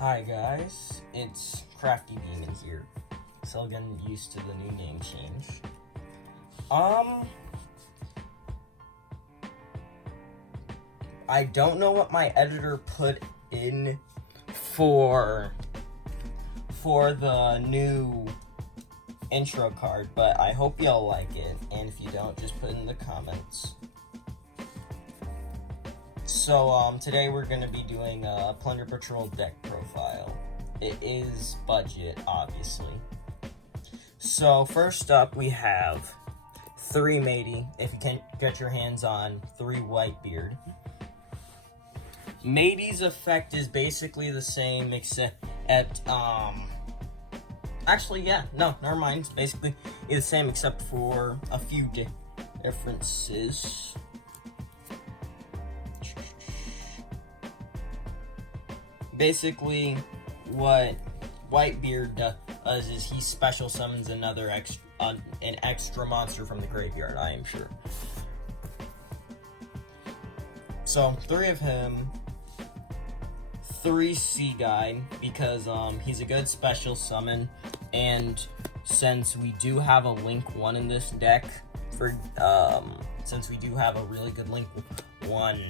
Hi guys, it's Crafty Demon here. Still getting used to the new name change. I don't know what my editor put in for the new intro card, but I hope y'all like it, and if you don't, just put it in the comments. So, today we're going to be doing a Plunder Patrol deck profile. It is budget, obviously. So, first up, we have 3 Matey, if you can get your hands on 3 Whitebeard. Matey's effect is basically the same, except actually, yeah, no, never mind. It's basically the same, except for a few differences. Basically, what Whitebeard does is he special summons an extra monster from the graveyard, I am sure. So, 3 of him, 3 Sea Guy, because he's a good special summon, and since we do have a Link 1 in this deck, since we do have a really good Link 1,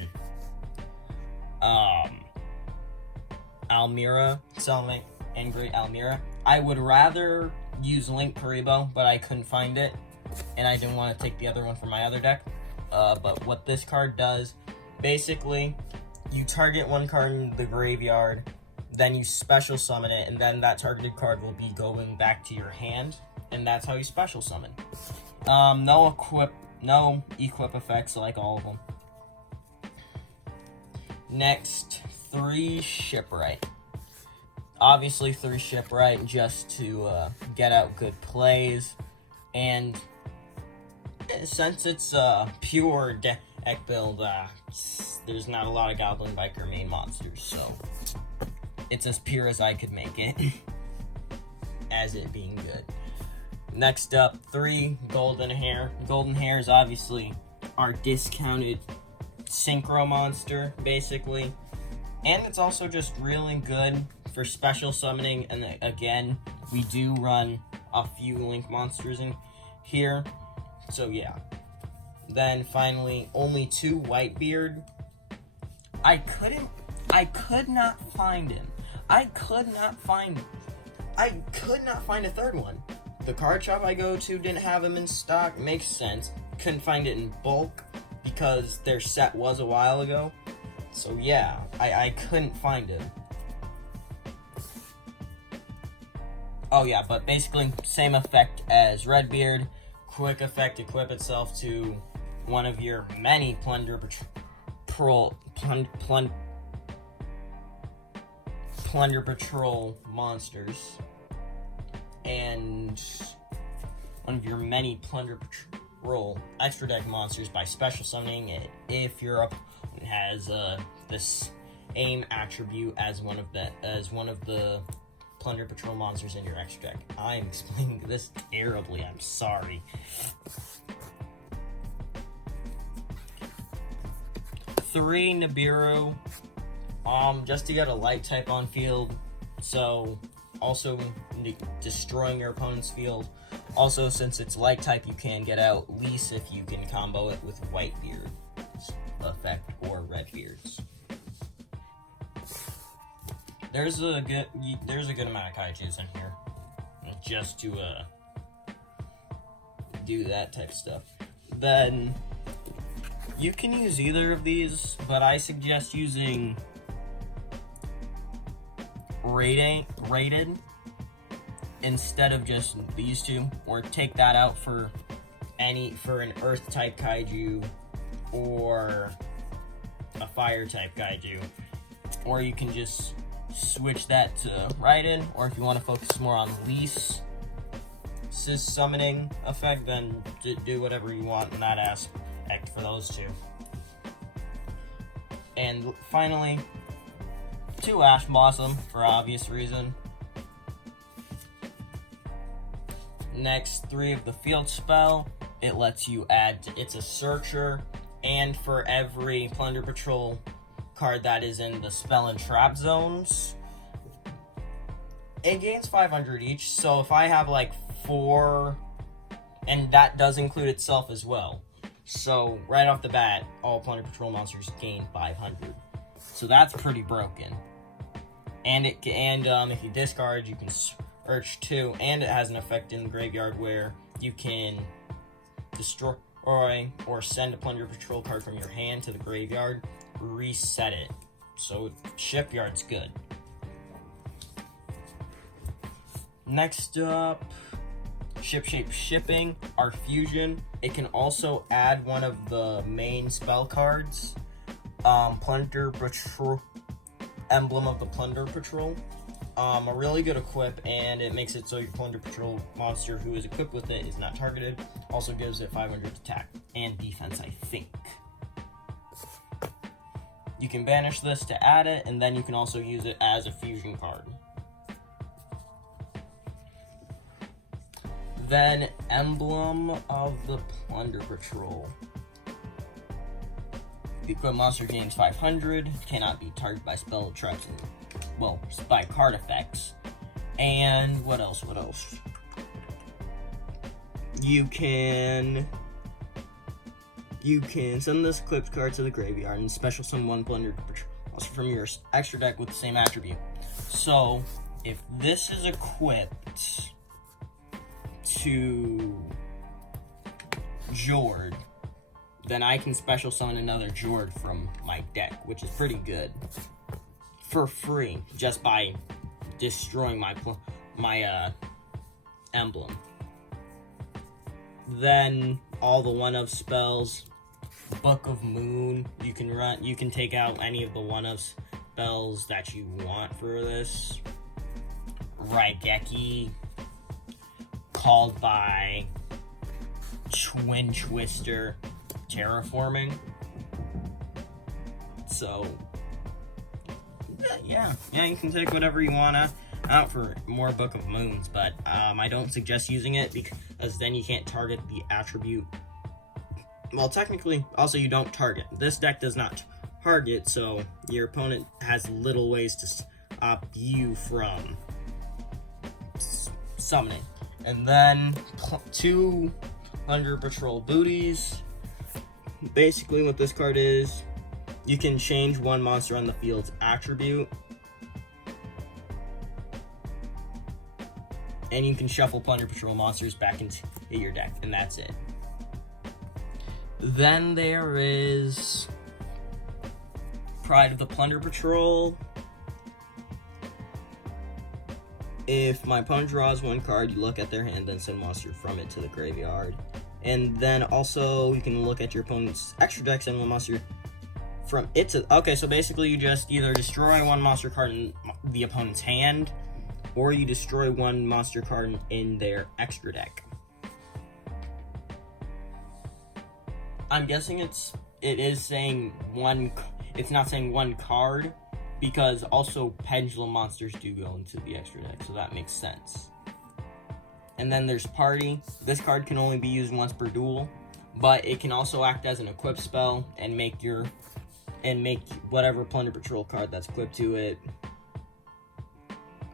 Almira, Selma, and Great Almira. I would rather use Link Karibo, but I couldn't find it, and I didn't want to take the other one from my other deck. But what this card does, basically, you target one card in the graveyard, then you special summon it, and then that targeted card will be going back to your hand, and that's how you special summon. No equip effects like all of them. Next, 3 Shipwright. Obviously 3 Shipwright just to get out good plays, and since it's a pure deck build, there's not a lot of Goblin Biker main monsters, so it's as pure as I could make it, as it being good. Next up, 3 Golden Hair. Golden Hair is obviously our discounted synchro monster, basically. And it's also just really good for special summoning, and again, we do run a few Link monsters in here, so yeah. Then finally, only 2 Whitebeard. I could not find him. I could not find a third one. The card shop I go to didn't have him in stock. Makes sense. Couldn't find it in bulk because their set was a while ago. So yeah, I couldn't find him. Oh yeah, but basically same effect as Redbeard. Quick effect, equip itself to one of your many Plunder Patrol monsters. And one of your many Plunder Patrol extra deck monsters by special summoning it if your opponent has this aim attribute as one of the Plunder Patrol monsters in your extra deck. I'm explaining this terribly, I'm sorry. 3 Nibiru, just to get a light type on field, so also destroying your opponent's field. Also, since it's light type, you can get out Lease if you can combo it with Whitebeard's effect or Redbeard's. There's a good amount of kaijus in here, just to do that type of stuff. Then you can use either of these, but I suggest using rated instead of just these 2, or take that out for an earth type kaiju or a fire type kaiju, or you can just switch that to Raiden, or if you want to focus more on Lease summoning effect, then do whatever you want in that aspect for those 2. And finally, 2 Ash Blossom for obvious reason. Next, 3 of the Field Spell. It lets you it's a searcher, and for every Plunder Patrol card that is in the spell and trap zones, It gains 500 each, so if I have like 4, and that does include itself as well. So right off the bat, all Plunder Patrol monsters gain 500. So that's pretty broken. And if you discard, you can search 2, and it has an effect in the graveyard where you can destroy or send a Plunder Patrol card from your hand to the graveyard, reset it. So Shipyard's good. Next up, Ship Shape Shipping, our fusion. It can also add one of the main spell cards, Plunder Patrol, Emblem of the Plunder Patrol. A really good equip, and it makes it so your Plunder Patrol monster who is equipped with it is not targeted. Also gives it 500 attack and defense, I think. You can banish this to add it, and then you can also use it as a fusion card. Then, Emblem of the Plunder Patrol. The equipped monster gains 500, cannot be targeted by spell traps, by card effects. And what else? You can send this equipped card to the graveyard and special summon one Plunder Patrol monster from your extra deck with the same attribute. So, if this is equipped to Jord, then I can special summon another Jord from my deck, which is pretty good. For free, just by destroying my emblem. Then all the 1-of spells, Book of Moon, you can take out any of the 1-of spells that you want for this. Raigeki, Called by, Twin Twister, Terraforming. So yeah, you can take whatever you want out for more Book of Moons, but I don't suggest using it because then you can't target the attribute. Well, technically, also you don't target. This deck does not target, so your opponent has little ways to stop you from summoning. And then 2 Plunder Patrol booties. Basically what this card is, you can change one monster on the field's attribute, and you can shuffle Plunder Patrol monsters back into your deck, and that's it. Then there is Pride of the Plunder Patrol. If my opponent draws one card, you look at their hand, then send a monster from it to the graveyard. And then also, you can look at your opponent's extra deck, send one monster from it to... Okay, so basically you just either destroy one monster card in the opponent's hand, or you destroy one monster card in their extra deck. I'm guessing it is saying one... It's not saying one card, because also pendulum monsters do go into the extra deck, so that makes sense. And then there's Party. This card can only be used once per duel, but it can also act as an equip spell and make whatever Plunder Patrol card that's equipped to it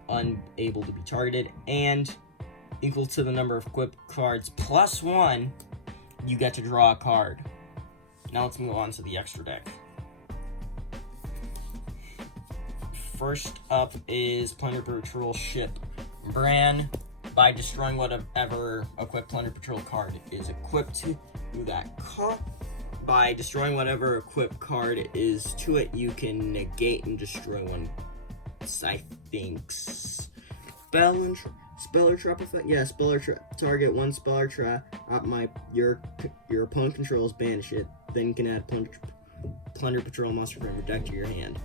unable to be targeted, and equal to the number of equipped cards plus 1, you get to draw a card. Now let's move on to the extra deck. First up is Plunder Patrol Ship Bran. By destroying whatever equipped Plunder Patrol card is equipped to that card. By destroying whatever equipped card is to it, you can negate and destroy one. I think Speller Trap effect. Yeah, Speller Trap. Target one Speller Trap. Your opponent controls, banish it. Then you can add Plunder Patrol monster from your deck to your hand.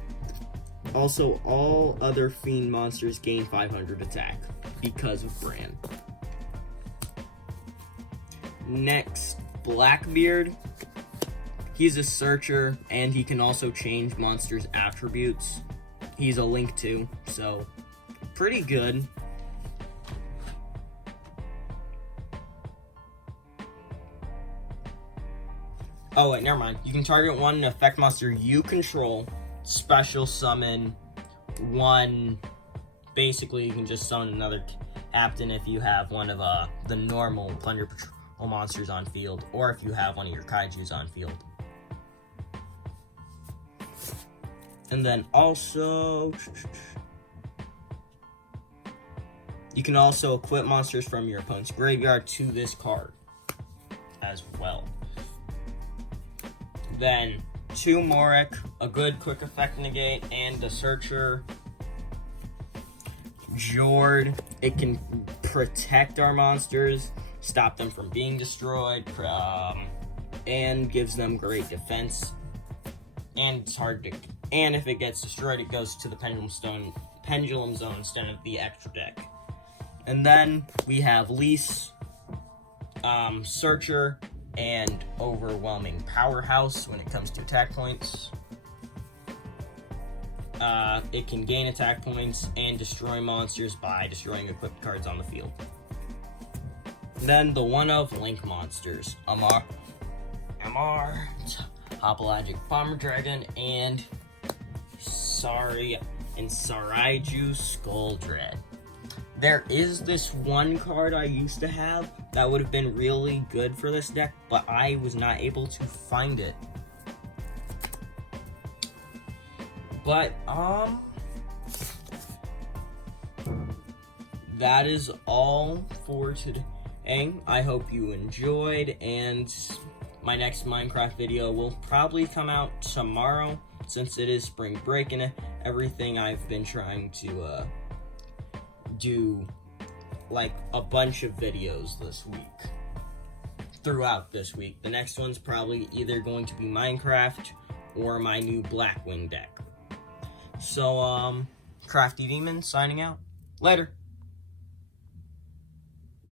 Also, all other Fiend monsters gain 500 attack because of Bran. Next, Blackbeard. He's a searcher, and he can also change monsters' attributes. He's a link too, so pretty good. Oh wait, never mind. You can target one effect monster you control, special summon one basically you can just summon another captain if you have one of the normal Plunder patrol monsters on field, or if you have one of your kaijus on field. And then also, you can also equip monsters from your opponent's graveyard to this card as well. Then 2 Morik, a good quick effect negate, and the Searcher. Jord, it can protect our monsters, stop them from being destroyed, and gives them great defense. And it's hard to, and if it gets destroyed, it goes to the pendulum zone instead of the extra deck. And then we have Lease, Searcher, and Overwhelming Powerhouse when it comes to attack points. It can gain attack points and destroy monsters by destroying equipped cards on the field. Then the one-of Link monsters, Amar, Hoplogic Bomber Dragon, and Saraiju Skull Dread. There is this one card I used to have that would have been really good for this deck, but I was not able to find it. But, that is all for today. I hope you enjoyed, and my next Minecraft video will probably come out tomorrow, since it is spring break and everything. I've been trying to, do, like, a bunch of videos this week. Throughout this week. The next one's probably either going to be Minecraft or my new Blackwing deck. So, Crafty Demon signing out. Later.